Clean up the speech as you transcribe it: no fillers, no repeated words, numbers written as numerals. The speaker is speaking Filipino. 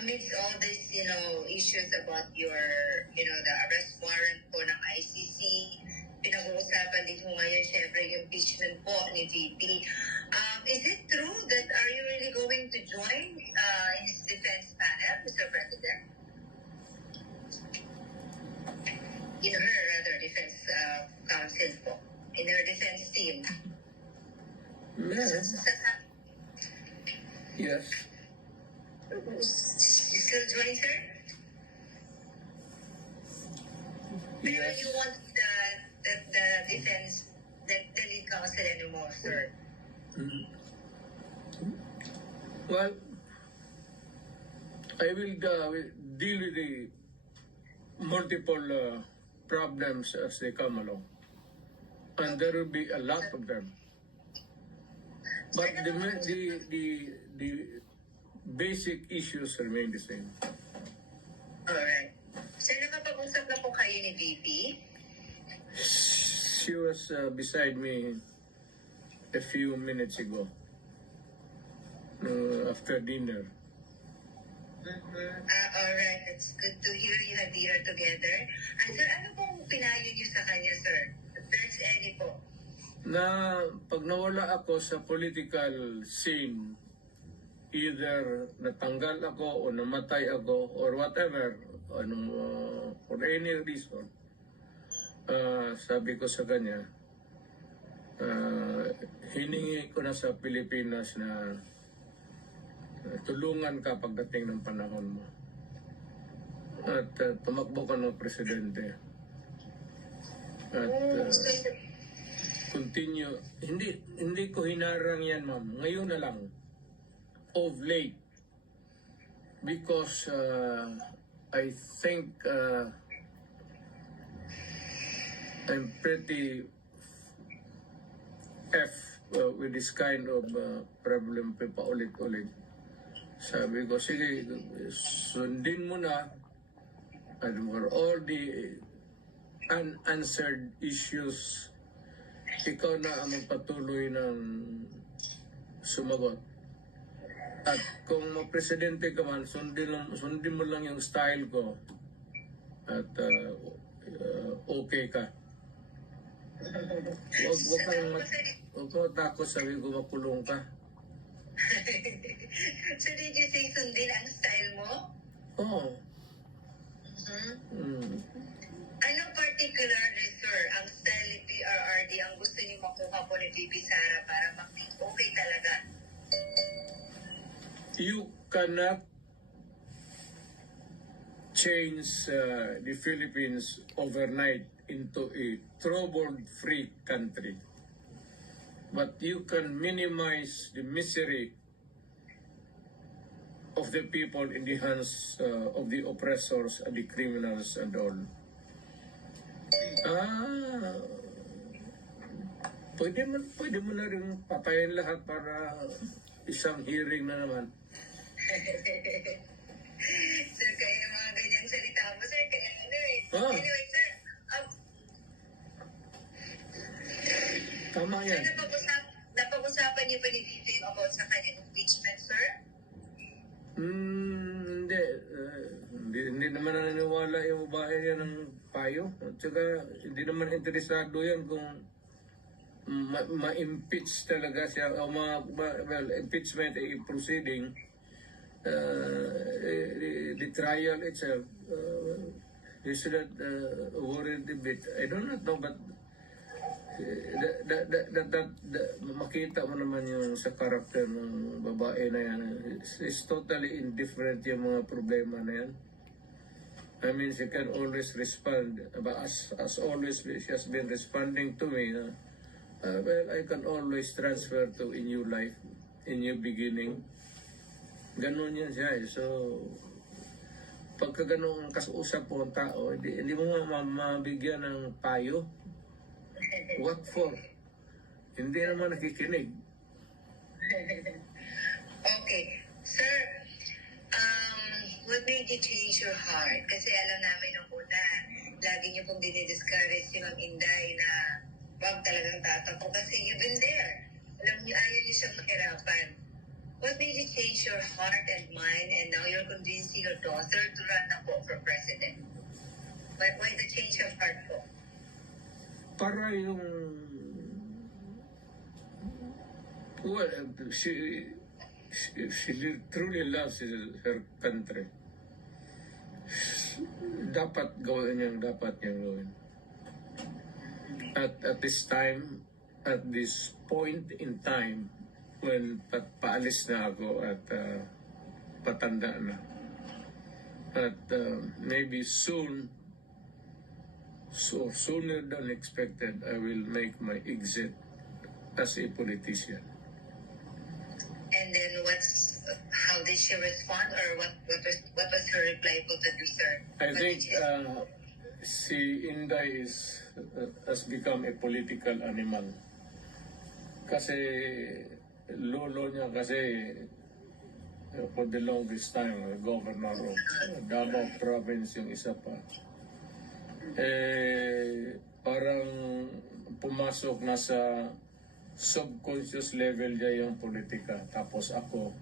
amidst all these, issues about your, the arrest warrant po ng ICC, pinag-uusapan din po ngayon, syempre, yung impeachment po ni VP. Is it true that are you really going to join his defense panel, Mr. President? In her, rather, defense counsel po. In her defense team. Yes. Yes. You still join, sir? Pero Yes. you want the defense, the lead counsel anymore, sir? Well, I will deal with the multiple problems as they come along. And there will be a lot of them. But the basic issues remain the same. Alright. Sir, nakapag-usap na po kayo ni VP? She was beside me a few minutes ago, after dinner. Alright, that's good to hear you had dinner together. Sir, ano pong pinayo niyo sa kanya, sir? If there's any po. Na pag nawala ako sa political scene, either natanggal ako o namatay ako or whatever, for any reason, sabi ko sa kanya, hiningi ko na sa Pilipinas na tulungan ka pagdating ng panahon mo. At tumakbo ka ng presidente. At continue. Hindi ko hinarang yan, ma'am. Ngayon na lang. Of late. Because I think I'm pretty with this kind of problem pa ulit-ulit. Sabi ko, sige, sundin mo na and for all the unanswered issues, ikaw na ang magpatuloy ng sumagot. At kung mag-presidente ka man, sundin mo lang yung style ko at okay ka. Huwag kang takot, sabi ko, makulong ka. So did you say sundin ang style mo? Oo. Ano particularly, sir, ang style ni PRRD ang gusto niyo makuha po ni VP Sara para mag-think okay talaga? You cannot change the Philippines overnight into a trouble-free country. But you can minimize the misery of the people in the hands of the oppressors and the criminals and all. Pwede mo na rin patayin lahat para isang hearing na naman. Sir, kaya yung mga ganyang salita mo, sir, kaya Anyway, sir, Tama yan. sir, napag-usapan niyo ba ni VP about sa kanyang impeachment, sir? Hindi naman naniniwala yung babae yan ng payo. At saka hindi naman interesado yan kung ma-impeach talaga siya o impeachment ay proceeding. The trial itself, you should not worry a bit. I don't know, but makita mo naman yung sa karakter ng babae na yan. It's totally indifferent yung mga problema na yan. I mean, she can always respond. But as always, she has been responding to me. Well, I can always transfer to a new life, a new beginning. Ganon yan siya. So, pagka ganun ang kausap po ang tao, hindi mo mabigyan ng payo. What for? Hindi naman nakikinig. Okay. Sir, what made you change your heart? Kasi alam namin nung una, lagi niyo pong dinidiscourage si Ma'am Inday na wag talagang tatakbo kasi you've been there. Alam niyo, ayaw niyo siyang mahirapan. What made you change your heart and mind and now you're convincing your daughter to run na po for president? Why the change of heart po? Para yung... Well, she truly loves her country. Dapat gawin niyang gawin. At this time, at this point in time, when paalis na ako at patanda na. At maybe soon, so sooner than expected, I will make my exit as a politician. And then how did she respond, or what was her reply po to you, sir? I think si Inday has become a political animal. Kasi lolo niya for the longest time, governor of Davao Province yung isa pa. Parang pumasok na sa subconscious level niya yung politika. Tapos ako,